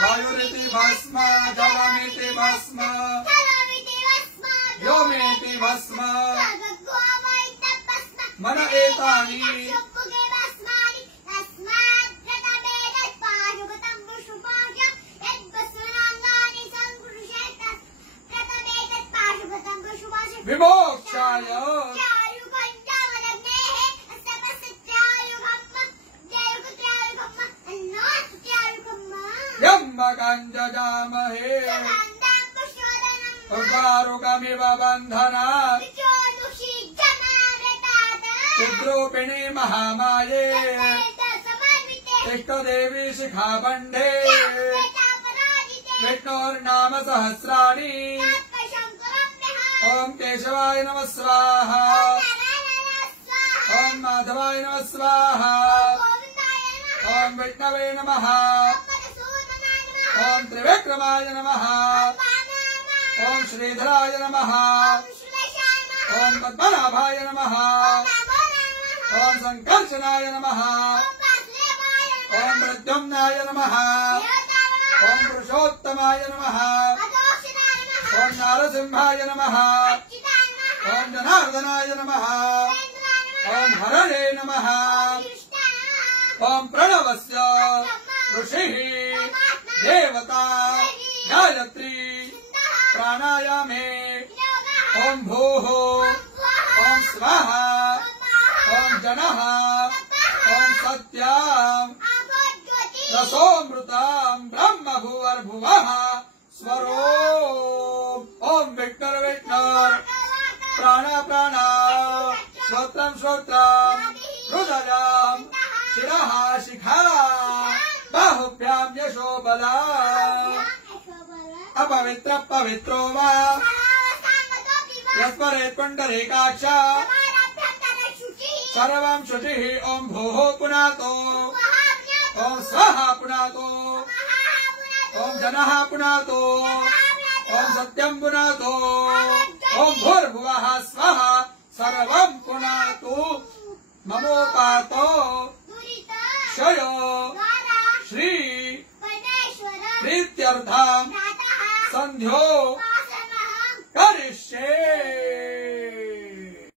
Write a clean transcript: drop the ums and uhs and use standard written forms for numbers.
वायुरिति भस्म जलमिति भस्म व्योमेति भस्म मन एतानि विमोक्षाय यम्बकञ्जजामहे उर्वारुकमिव बन्धनात् चिद्रूपिणी महामाये इष्टदेवी शिखाबन्धे विष्णोर्नाम सहस्राणि ओम केशवाय नमः स्वाहा ओम माधवाय नमः स्वाहा ओम विष्णवे नमः ओम त्रिविक्रमाय नमः ओम श्रीधराय नमः ओम पद्मनाभाय नमः ओम संकर्षणाय नमः ओम प्रद्युम्नाय नमः ओम पुरुषोत्तमाय नमः ओम नारसिंहाय नमः ओम जनार्दनाय नमः ओम हरणे नमः ओम प्रणवस्य ऋषिः देवता गायत्री प्राणायामे ओम भूः ओम स्वाहा ओम जनः ओम सत्यम् रसोऽमृतम् ब्रह्म भुवर्भुवः स्वरो ओम विष्णुर विष्णुर प्राण प्राण श्रोत्रम श्रोत्रम हृदयम् शिरः शिखा बाहुभ्याम् यशो बला अपवित्र पवित्रो वा यस्मरेत् पुण्डरीकाक्ष सर्वं शुचिः ओम भूः पुनातो ओम स्वाहा पुनातो ओम जनः पुनातो ओम सत्यं पुनातो ओम भूर्भुवः स्वः सर्वं पुनातु ममोपातो क्षयो श्री प्रीत्यर्थं संध्यो करिष्ये।